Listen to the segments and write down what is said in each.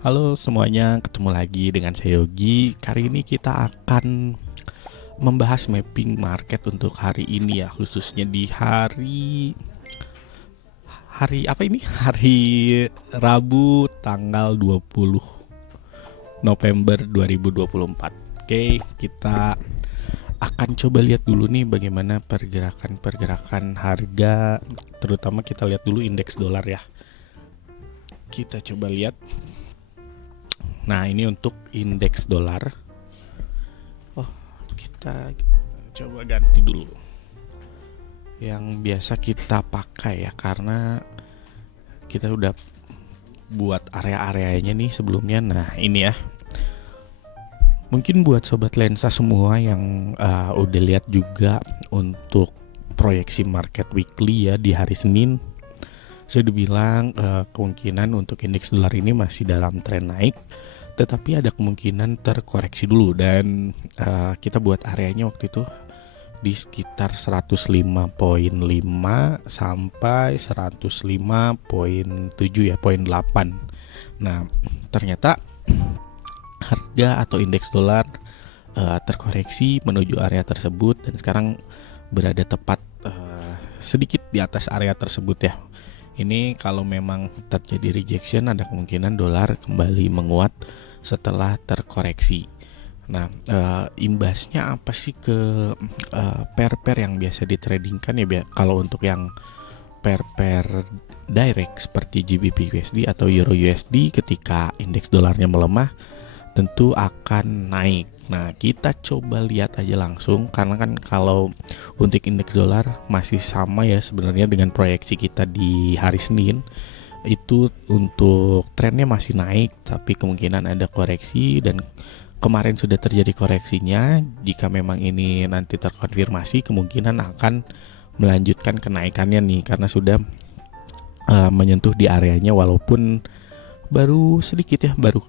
Halo semuanya, ketemu lagi dengan saya Yogi. Kali ini kita akan membahas mapping market untuk hari ini ya, khususnya di hari hari apa ini? Hari Rabu tanggal 20 November 2024. Oke, kita akan coba lihat dulu nih bagaimana pergerakan harga, terutama kita lihat dulu indeks dolar ya. Kita coba lihat. Nah, ini untuk indeks dolar. Oh, kita coba ganti dulu yang biasa kita pakai ya, karena kita udah buat area-areanya nih sebelumnya. Nah, ini ya. Mungkin buat sobat lensa semua yang udah lihat juga untuk proyeksi market weekly ya di hari Senin, saya udah bilang kemungkinan untuk indeks dolar ini masih dalam tren naik, tetapi ada kemungkinan terkoreksi dulu. Dan kita buat areanya waktu itu di sekitar 105.5 sampai 105.7 ya, poin 8. Nah, ternyata harga atau indeks dolar terkoreksi menuju area tersebut dan sekarang berada tepat sedikit di atas area tersebut ya. Ini kalau memang terjadi rejection, ada kemungkinan dolar kembali menguat setelah terkoreksi. Nah, imbasnya apa sih ke pair-pair yang biasa ditradingkan ya? Kalau untuk yang pair-pair direct seperti GBP USD atau Euro USD, ketika indeks dolarnya melemah tentu akan naik. Nah, kita coba lihat aja langsung, karena kan kalau untuk indeks dolar masih sama ya sebenarnya dengan proyeksi kita di hari Senin. Itu untuk trennya masih naik, tapi kemungkinan ada koreksi, dan kemarin sudah terjadi koreksinya. Jika memang ini nanti terkonfirmasi, kemungkinan akan melanjutkan kenaikannya nih, karena sudah menyentuh di areanya, walaupun baru sedikit ya, baru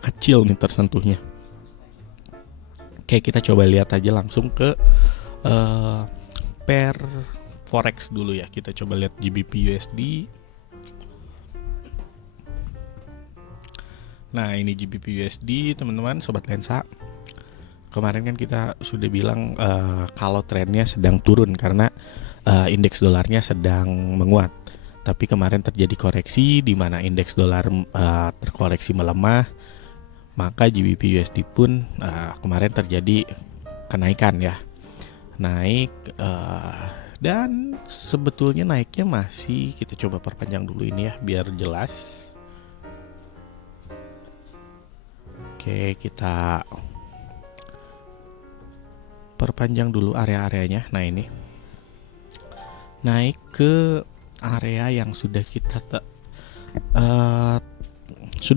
kecil nih tersentuhnya. Oke, kita coba lihat aja langsung ke pair forex dulu ya. Kita coba lihat GBP USD. Nah, ini GBP USD teman-teman, sobat lensa. Kemarin kan kita sudah bilang kalau trennya sedang turun karena indeks dolarnya sedang menguat. Tapi kemarin terjadi koreksi di mana indeks dolar terkoreksi melemah, maka GBP USD pun kemarin terjadi kenaikan ya, naik dan sebetulnya naiknya masih, kita coba perpanjang dulu ini ya biar jelas. Oke, kita perpanjang dulu area-areanya. Nah, ini naik ke area yang sudah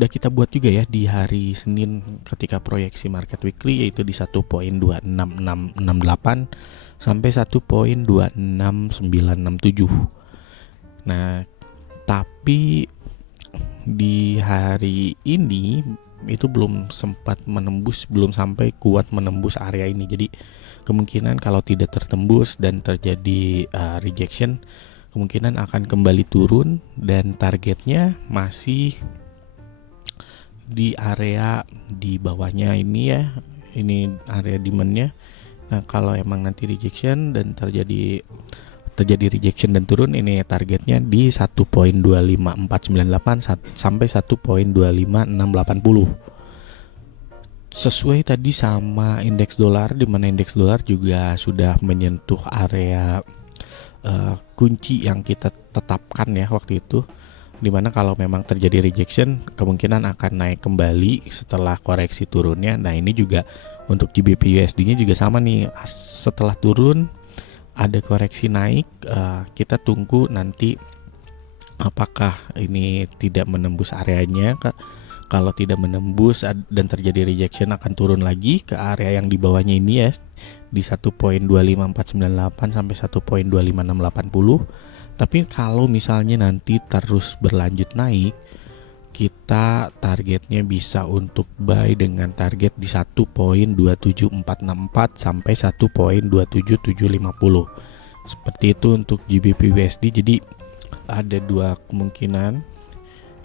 kita buat juga ya di hari Senin ketika proyeksi market weekly, yaitu di 1.26668 sampai 1.26967. Nah, tapi di hari ini itu belum sempat menembus, belum sampai kuat menembus area ini. Jadi kemungkinan kalau tidak tertembus dan terjadi rejection, kemungkinan akan kembali turun, dan targetnya masih di area di bawahnya ini ya. Ini area demandnya. Nah, kalau emang nanti rejection dan terjadi rejection dan turun, ini targetnya di 1.25498 sampai 1.25680. Sesuai tadi sama indeks dolar, di mana indeks dolar juga sudah menyentuh area kunci yang kita tetapkan ya waktu itu, dimana kalau memang terjadi rejection kemungkinan akan naik kembali setelah koreksi turunnya. Nah, ini juga untuk GBP USD nya juga sama nih, setelah turun ada koreksi naik, kita tunggu nanti apakah ini tidak menembus areanya. Kalau tidak menembus dan terjadi rejection, akan turun lagi ke area yang di bawahnya ini ya, di 1.25498 sampai 1.25680. Tapi kalau misalnya nanti terus berlanjut naik, kita targetnya bisa untuk buy dengan target di 1.27464 sampai 1.27750. Seperti itu untuk GBP USD. Jadi ada dua kemungkinan.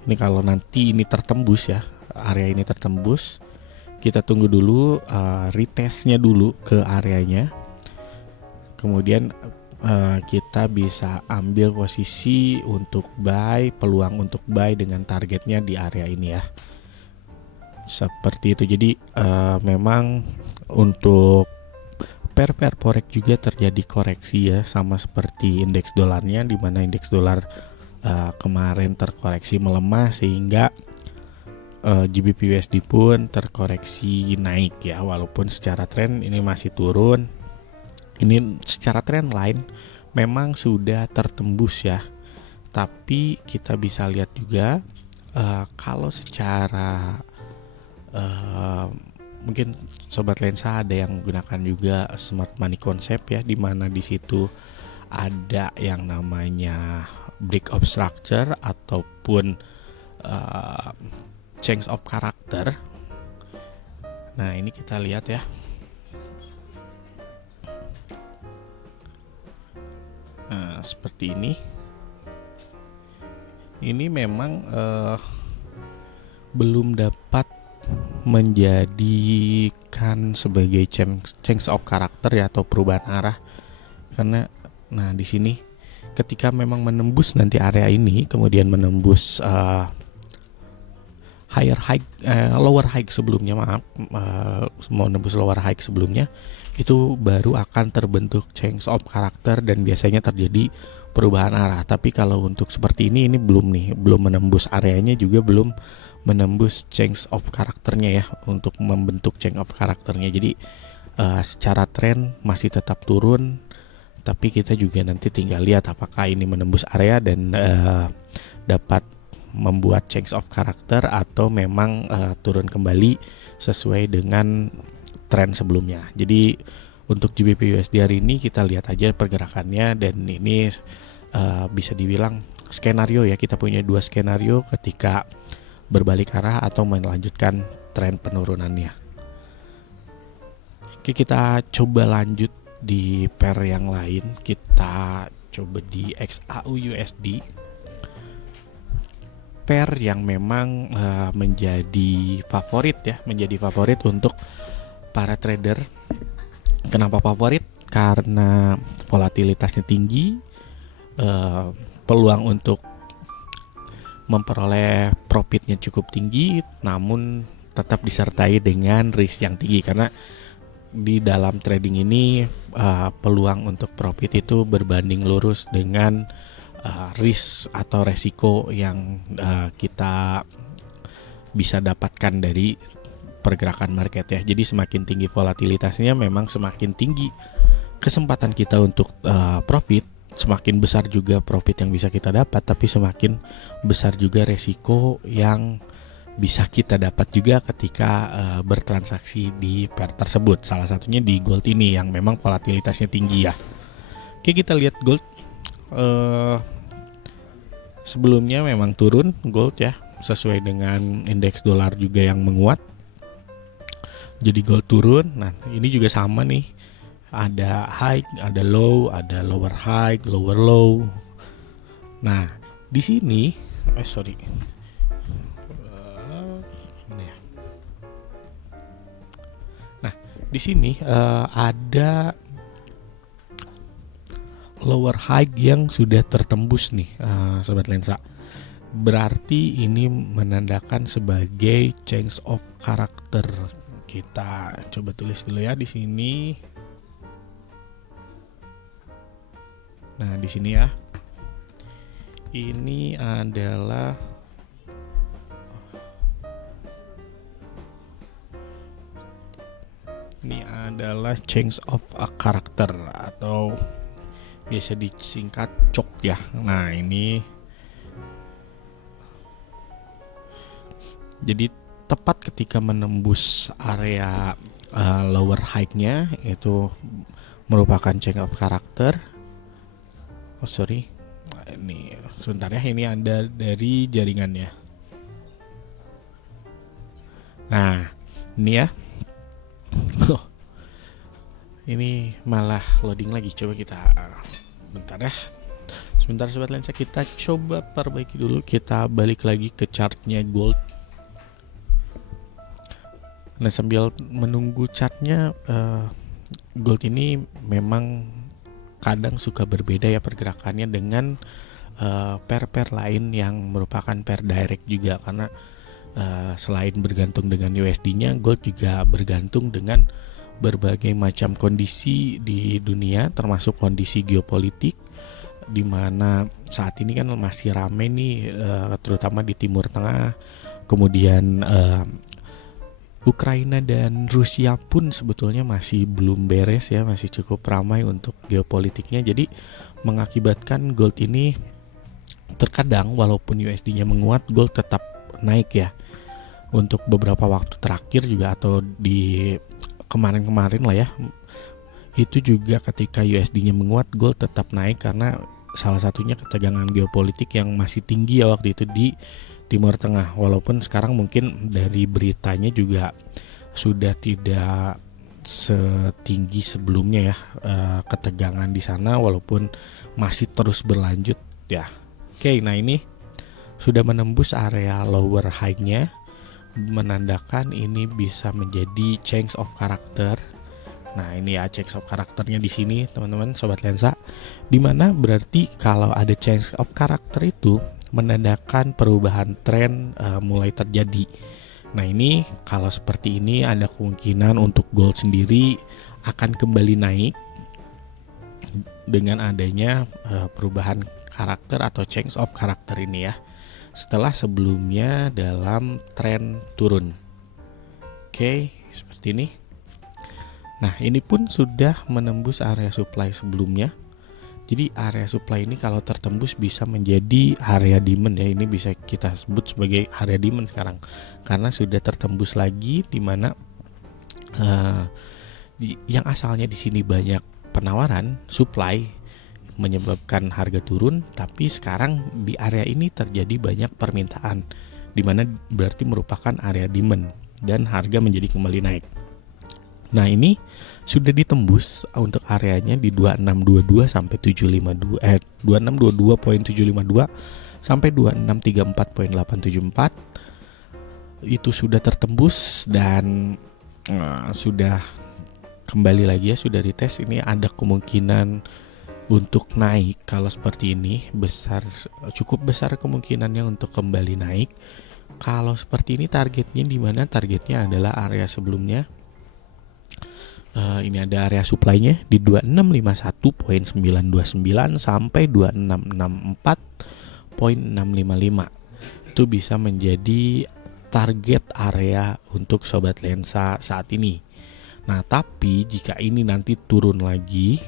Ini kalau nanti ini tertembus ya, area ini tertembus, kita tunggu dulu retestnya dulu ke areanya. Kemudian kita bisa ambil posisi untuk buy, peluang untuk buy dengan targetnya di area ini ya. Seperti itu. Jadi memang untuk pair forex juga terjadi koreksi ya, sama seperti indeks dolarnya, di mana indeks dolar kemarin terkoreksi melemah sehingga GBP USD pun terkoreksi naik ya, walaupun secara tren ini masih turun. Ini secara tren line memang sudah tertembus ya, tapi kita bisa lihat juga kalau secara mungkin sobat lensa ada yang menggunakan juga smart money concept ya, di mana di situ ada yang namanya break of structure ataupun change of character. Nah, ini kita lihat ya. Nah, seperti ini. Ini memang belum dapat menjadikan sebagai change of character ya, atau perubahan arah. Karena nah di sini ketika memang menembus nanti area ini, kemudian menembus lower high sebelumnya, mau nembus lower high sebelumnya, itu baru akan terbentuk change of character dan biasanya terjadi perubahan arah. Tapi kalau untuk seperti ini belum menembus areanya, juga belum menembus change of karakternya ya, untuk membentuk change of karakternya. Jadi secara tren masih tetap turun, tapi kita juga nanti tinggal lihat apakah ini menembus area dan dapat membuat change of character atau memang turun kembali sesuai dengan tren sebelumnya. Jadi untuk GBP USD hari ini kita lihat aja pergerakannya, dan ini bisa dibilang skenario ya, kita punya dua skenario ketika berbalik arah atau melanjutkan tren penurunannya. Oke, kita coba lanjut di pair yang lain. Kita coba di XAU USD, pair yang memang menjadi favorit untuk para trader. Kenapa favorit? Karena volatilitasnya tinggi, peluang untuk memperoleh profitnya cukup tinggi, namun tetap disertai dengan risk yang tinggi. Karena di dalam trading ini peluang untuk profit itu berbanding lurus dengan risk atau resiko yang kita bisa dapatkan dari pergerakan market ya. Jadi semakin tinggi volatilitasnya, memang semakin tinggi kesempatan kita untuk profit, semakin besar juga profit yang bisa kita dapat, tapi semakin besar juga resiko yang bisa kita dapat juga ketika bertransaksi di pair tersebut. Salah satunya di gold ini yang memang volatilitasnya tinggi ya. Oke, kita lihat gold. Sebelumnya memang turun gold ya, sesuai dengan indeks dolar juga yang menguat. Jadi gold turun. Nah, ini juga sama nih. Ada high, ada low, ada lower high, lower low. Nah, di sini Nah, di sini ada lower high yang sudah tertembus nih, sobat lensa. Berarti ini menandakan sebagai change of character. Kita coba tulis dulu ya di sini. Nah, di sini ya. Ini adalah change of a character atau biasa disingkat COC ya. Nah, ini jadi tepat ketika menembus area lower high-nya, itu merupakan change of character. Ini sebentar ya, ini ada dari jaringannya. Nah, ini ya. Ini malah loading lagi. Coba kita bentar ya. Sebentar sobat lensa, kita coba perbaiki dulu. Kita balik lagi ke chartnya gold. Nah, sambil menunggu chartnya, gold ini memang kadang suka berbeda ya pergerakannya dengan pair-pair lain yang merupakan pair direct juga, karena selain bergantung dengan USD-nya, gold juga bergantung dengan berbagai macam kondisi di dunia, termasuk kondisi geopolitik, di mana saat ini kan masih ramai nih, terutama di Timur Tengah. Kemudian Ukraina dan Rusia pun sebetulnya masih belum beres ya, masih cukup ramai untuk geopolitiknya. Jadi mengakibatkan gold ini terkadang walaupun USD-nya menguat, gold tetap naik ya. Untuk beberapa waktu terakhir juga, atau di kemarin-kemarin lah ya, itu juga ketika USD-nya menguat, gold tetap naik karena salah satunya ketegangan geopolitik yang masih tinggi ya waktu itu di Timur Tengah. Walaupun sekarang mungkin dari beritanya juga sudah tidak setinggi sebelumnya ya, ketegangan di sana, walaupun masih terus berlanjut ya. Oke, nah ini sudah menembus area lower high-nya, menandakan ini bisa menjadi change of character. Nah, ini ya change of karakternya di sini, teman-teman sobat lensa. Dimana berarti kalau ada change of character itu menandakan perubahan tren mulai terjadi. Nah, ini kalau seperti ini ada kemungkinan untuk gold sendiri akan kembali naik dengan adanya perubahan karakter atau change of character ini ya, setelah sebelumnya dalam tren turun. Oke, seperti ini. Nah, ini pun sudah menembus area supply sebelumnya. Jadi area supply ini kalau tertembus bisa menjadi area demand ya. Ini bisa kita sebut sebagai area demand sekarang, karena sudah tertembus lagi, di mana yang asalnya di sini banyak penawaran, supply menyebabkan harga turun, tapi sekarang di area ini terjadi banyak permintaan, di mana berarti merupakan area demand dan harga menjadi kembali naik. Nah, ini sudah ditembus untuk areanya di 2622 sampai 752 2622.752 sampai 2634.874. Itu sudah tertembus dan sudah kembali lagi ya, sudah retest. Ini ada kemungkinan untuk naik. Kalau seperti ini cukup besar kemungkinannya untuk kembali naik. Kalau seperti ini targetnya di mana? Targetnya adalah area sebelumnya. Ini ada area supply-nya di 2651.929 sampai 2664.655. Itu bisa menjadi target area untuk sobat lensa saat ini. Nah, tapi jika ini nanti turun lagi,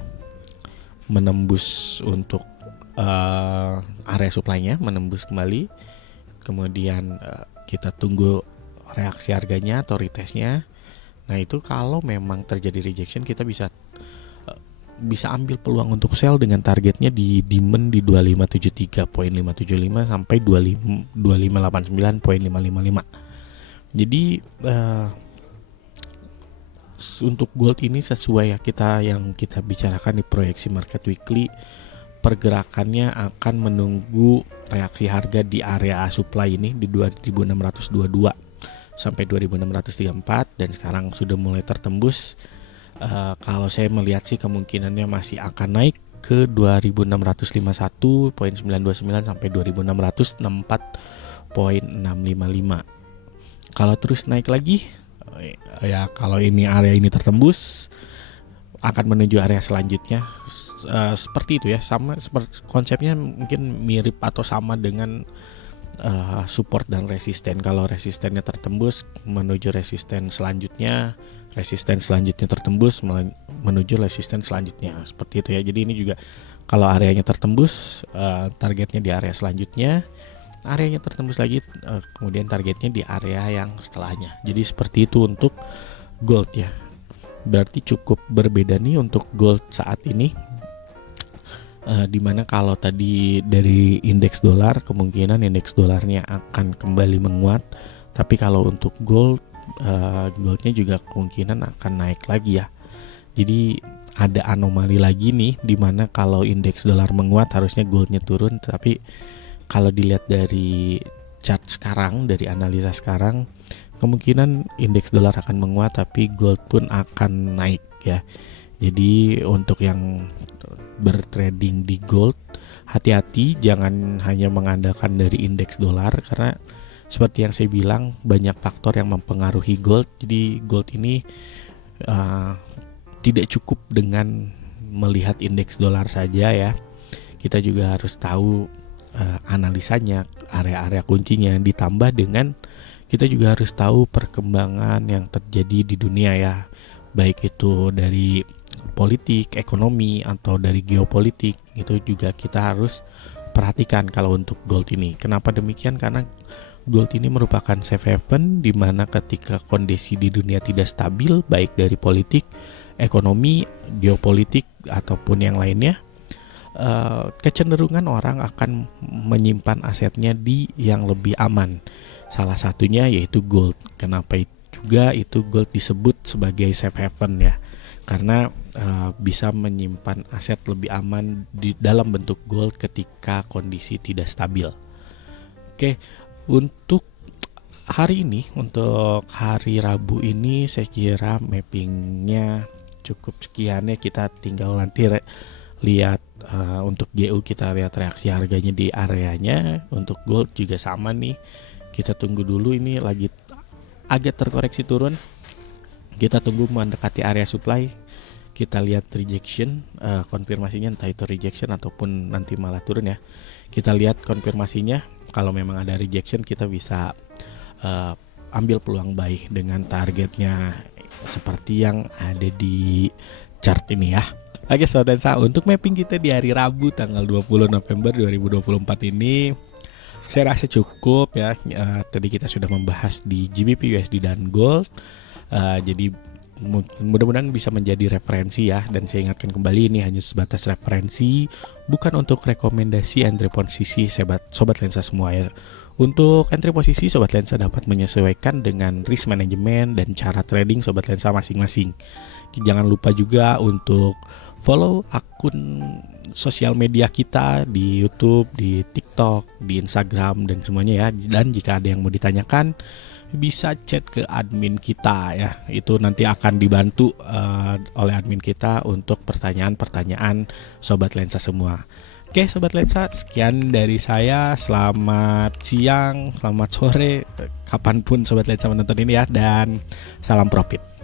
menembus untuk area supply-nya, menembus kembali, kemudian kita tunggu reaksi harganya atau retestnya. Nah, itu kalau memang terjadi rejection, kita bisa ambil peluang untuk sell dengan targetnya di demand di 2573.575 sampai 2589.555. Jadi untuk gold ini sesuai ya yang kita bicarakan di proyeksi market weekly, pergerakannya akan menunggu reaksi harga di area supply ini di 2622 sampai 2634, dan sekarang sudah mulai tertembus. Kalau saya melihat sih kemungkinannya masih akan naik ke 2651.929 sampai 2664.655. Kalau terus naik lagi ya, kalau ini area ini tertembus, akan menuju area selanjutnya. Seperti itu ya, sama seperti konsepnya mungkin mirip atau sama dengan support dan resisten. Kalau resistennya tertembus, menuju resisten selanjutnya tertembus, menuju resisten selanjutnya, seperti itu ya. Jadi ini juga kalau areanya tertembus, targetnya di area selanjutnya, areanya tertembus lagi, kemudian targetnya di area yang setelahnya. Jadi seperti itu untuk gold ya. Berarti cukup berbeda nih untuk gold saat ini. Dimana kalau tadi dari indeks dolar, kemungkinan indeks dolarnya akan kembali menguat, tapi kalau untuk goldnya juga kemungkinan akan naik lagi ya. Jadi ada anomali lagi nih, dimana kalau indeks dolar menguat harusnya goldnya turun, tapi kalau dilihat dari chart sekarang, dari analisa sekarang, kemungkinan indeks dolar akan menguat tapi gold pun akan naik ya. Jadi untuk yang bertrading di gold, hati-hati jangan hanya mengandalkan dari indeks dolar, karena seperti yang saya bilang banyak faktor yang mempengaruhi gold. Jadi gold ini tidak cukup dengan melihat indeks dolar saja ya. Kita juga harus tahu analisanya, area-area kuncinya, ditambah dengan kita juga harus tahu perkembangan yang terjadi di dunia ya, baik itu dari politik, ekonomi, atau dari geopolitik. Itu juga kita harus perhatikan kalau untuk gold ini. Kenapa demikian? Karena gold ini merupakan safe haven, di mana ketika kondisi di dunia tidak stabil, baik dari politik, ekonomi, geopolitik, ataupun yang lainnya, kecenderungan orang akan menyimpan asetnya di yang lebih aman. Salah satunya yaitu gold. Kenapa juga itu gold disebut sebagai safe haven ya? Karena bisa menyimpan aset lebih aman di dalam bentuk gold ketika kondisi tidak stabil. Oke, untuk hari ini, untuk hari Rabu ini saya kira mappingnya cukup sekian ya. Kita tinggal nanti lihat untuk GU, kita lihat reaksi harganya di areanya. Untuk gold juga sama nih, kita tunggu dulu, ini lagi agak terkoreksi turun. Kita tunggu mendekati area supply, kita lihat rejection, konfirmasinya entah itu rejection ataupun nanti malah turun ya. Kita lihat konfirmasinya, kalau memang ada rejection kita bisa ambil peluang buy dengan targetnya seperti yang ada di chart ini ya. Oke Sobat Lensa, untuk mapping kita di hari Rabu tanggal 20 November 2024 ini saya rasa cukup ya. Tadi kita sudah membahas di GBP, USD dan gold. Jadi mudah-mudahan bisa menjadi referensi ya. Dan saya ingatkan kembali, ini hanya sebatas referensi, bukan untuk rekomendasi entry posisi Sobat Lensa semua ya. Untuk entry posisi Sobat Lensa dapat menyesuaikan dengan risk management dan cara trading Sobat Lensa masing-masing. Jangan lupa juga untuk follow akun sosial media kita di YouTube, di TikTok, di Instagram dan semuanya ya. Dan jika ada yang mau ditanyakan, bisa chat ke admin kita ya. Itu nanti akan dibantu oleh admin kita untuk pertanyaan-pertanyaan Sobat Lensa semua. Oke Sobat Lensa, sekian dari saya. Selamat siang, selamat sore, kapanpun Sobat Lensa menonton ini ya. Dan salam profit.